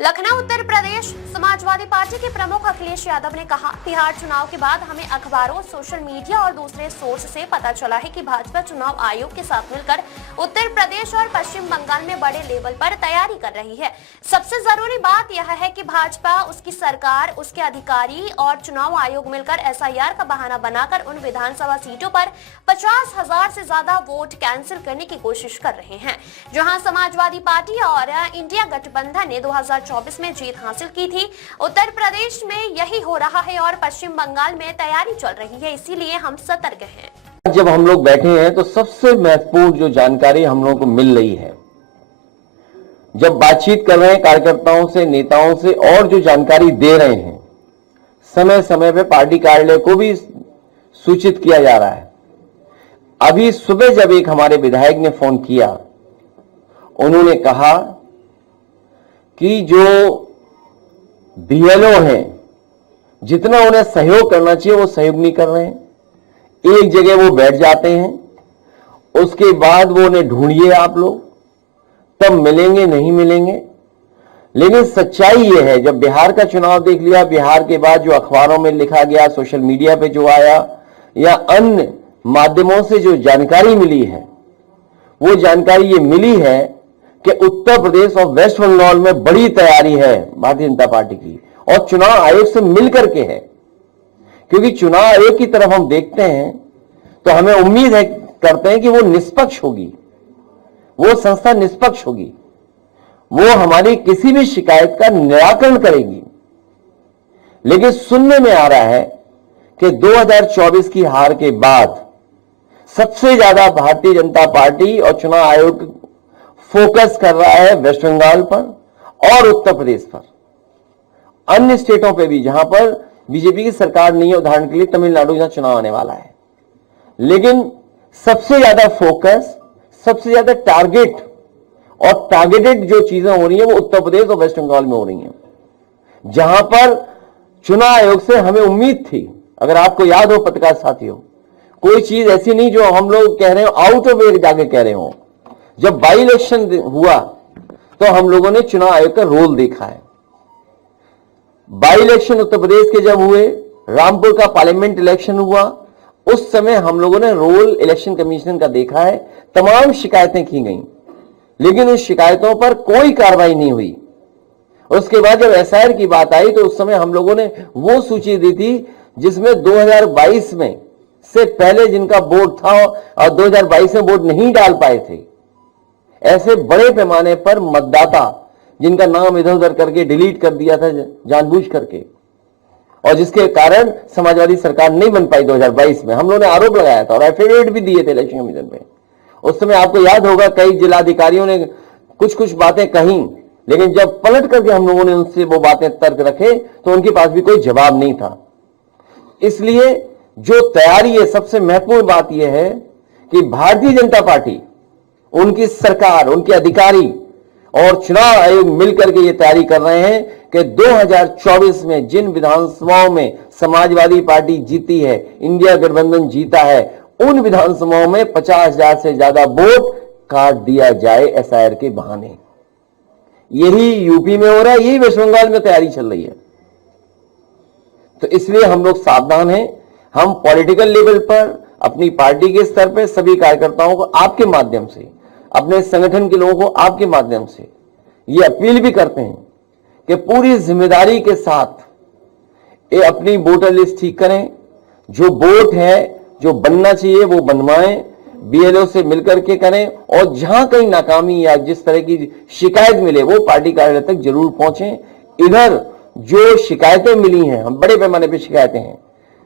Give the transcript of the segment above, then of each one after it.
Lucknow Uttar Pradesh Samajwadi party के प्रमुख अखिलेश यादव ने कहा, बिहार चुनाव के बाद हमें अखबारों, सोशल मीडिया और दूसरे सोर्स से पता चला है कि भाजपा चुनाव आयोग के साथ मिलकर उत्तर प्रदेश और पश्चिम बंगाल में बड़े लेवल पर तैयारी कर रही है। सबसे जरूरी बात यह है कि भाजपा, उसकी सरकार, उसके अधिकारी और चुनाव आयोग मिलकर एसआईआर का बहाना बनाकर उन विधानसभा सीटों पर 50,000 से ज्यादा वोट कैंसिल करने की कोशिश कर रहे हैं, जहां समाजवादी पार्टी और इंडिया गठबंधन ने 2024 में जीत हासिल की थी। उत्तर प्रदेश में यही हो रहा है और पश्चिम बंगाल में तैयारी चल रही है, इसीलिए हम सतर्क हैं। जब हम लोग बैठे हैं तो सबसे महत्वपूर्ण जो जानकारी हम लोगों को मिल रही है, जब बातचीत कर रहे हैं कार्यकर्ताओं से, नेताओं से और जो जानकारी दे रहे हैं, समय समय पे पार्टी कार्यालय को भी सूचित किया जा रहा है। अभी सुबह जब एक हमारे विधायक ने फोन किया, उन्होंने कहा कि जो बीएलओ हैं, जितना उन्हें सहयोग करना चाहिए वो सहयोग नहीं कर रहे हैं। एक जगह वो बैठ जाते हैं, उसके बाद वो उन्हें ढूंढिए आप लोग, तब मिलेंगे, नहीं मिलेंगे। लेकिन सच्चाई ये है, जब बिहार का चुनाव देख लिया, बिहार के बाद जो अखबारों में लिखा गया, सोशल मीडिया पे जो आया या अन्य माध्यमों से जो जानकारी मिली है, वो जानकारी ये मिली है कि उत्तर प्रदेश और वेस्ट बंगाल में बड़ी तैयारी है भारतीय जनता पार्टी की, और चुनाव आयोग से मिलकर के है। क्योंकि चुनाव आयोग की तरफ हम देखते हैं तो हमें उम्मीद है, करते हैं कि वो निष्पक्ष होगी, वो संस्था निष्पक्ष होगी, वो हमारी किसी भी शिकायत का निराकरण करेगी। लेकिन सुनने में आ रहा है कि 2024 की हार के बाद सबसे ज्यादा भारतीय जनता पार्टी और चुनाव आयोग फोकस कर रहा है वेस्ट बंगाल पर और उत्तर प्रदेश पर, अन्य स्टेटों पे भी जहां पर बीजेपी की सरकार नहीं है। उदाहरण के लिए तमिलनाडु, जहां चुनाव आने वाला है, लेकिन सबसे ज्यादा फोकस, सबसे ज्यादा टारगेट और टारगेटेड जो चीजें हो रही है वो उत्तर प्रदेश और वेस्ट बंगाल में हो रही हैं, जहां पर चुनाव आयोग से हमें उम्मीद थी। अगर आपको याद हो पत्रकार साथियों, कोई चीज ऐसी नहीं जो हम लोग कह रहे हो आउट ऑफ वे जाके कह रहे हो। जब बाई इलेक्शन हुआ तो हम लोगों ने चुनाव आयोग का रोल देखा है। बाई इलेक्शन उत्तर प्रदेश के जब हुए, रामपुर का पार्लियामेंट इलेक्शन हुआ, उस समय हम लोगों ने रोल इलेक्शन कमीशन का देखा है। तमाम शिकायतें की गई, लेकिन उस शिकायतों पर कोई कार्रवाई नहीं हुई। उसके बाद जब एसआईआर की बात आई तो उस समय हम लोगों ने वो सूची दी थी जिसमें 2022 में से पहले जिनका वोट था और 2022 में वोट नहीं डाल पाए थे, ऐसे बड़े पैमाने पर मतदाता जिनका नाम इधर उधर करके डिलीट कर दिया था जानबूझ करके, और जिसके कारण समाजवादी सरकार नहीं बन पाई 2022 में। हम लोगों ने आरोप लगाया था और एफिडेविट भी दिए थे इलेक्शन कमीशन पे। उस समय आपको याद होगा कई जिलाधिकारियों ने कुछ कुछ बातें कही, लेकिन जब पलट करके हम लोगों ने उनसे वो बातें तर्क रखे तो उनके पास भी कोई जवाब नहीं था। इसलिए जो तैयारी है, सबसे महत्वपूर्ण बात यह है कि भारतीय जनता पार्टी, उनकी सरकार, उनके अधिकारी और चुनाव आयोग मिलकर के ये तैयारी कर रहे हैं कि 2024 में जिन विधानसभाओं में समाजवादी पार्टी जीती है, इंडिया गठबंधन जीता है, उन विधानसभाओं में 50,000 से ज्यादा वोट काट दिया जाए एसआईआर के बहाने। यही यूपी में हो रहा है, यही वेस्ट बंगाल में तैयारी चल रही है। तो इसलिए हम लोग सावधान हैं। हम पॉलिटिकल लेवल पर, अपनी पार्टी के स्तर पर सभी कार्यकर्ताओं को आपके माध्यम से, अपने संगठन के लोगों को आपके माध्यम से ये अपील भी करते हैं कि पूरी जिम्मेदारी के साथ ये अपनी वोटर लिस्ट ठीक करें। जो वोट है, जो बनना चाहिए वो बनवाएं, बीएलओ से मिलकर के करें, और जहां कहीं नाकामी या जिस तरह की शिकायत मिले वो पार्टी कार्यालय तक जरूर पहुंचें। इधर जो शिकायतें मिली हैं, हम बड़े पैमाने पर शिकायतें हैं,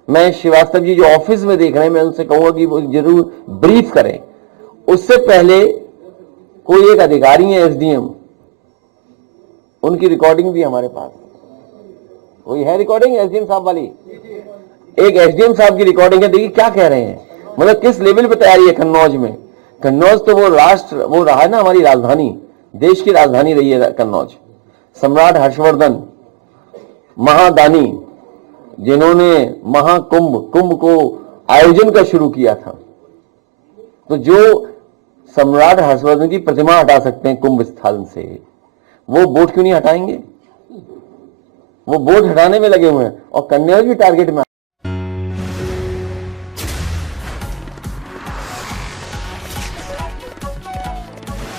मैं श्रीवास्तव जी जो ऑफिस में देख रहे हैं, मैं उनसे कहूंगा कि वो जरूर ब्रीफ करें। उससे पहले कोई एक अधिकारी है एसडीएम, उनकी रिकॉर्डिंग भी हमारे पास, कोई है रिकॉर्डिंग एसडीएम साहब वाली, एक एसडीएम साहब की रिकॉर्डिंग है। देखिए क्या कह रहे हैं, मतलब किस लेवल पे तैयारी है कन्नौज में। कन्नौज तो वो रहा है ना हमारी राजधानी, देश की राजधानी रही है कन्नौज। सम्राट हर्षवर्धन महादानी, जिन्होंने कुंभ को आयोजन का शुरू किया था, तो जो सम्राट हर्षवर्धन की प्रतिमा हटा सकते हैं कुंभ स्थल से, वो वोट क्यों नहीं हटाएंगे? वो वोट हटाने में लगे हुए हैं और कन्या भी टारगेट में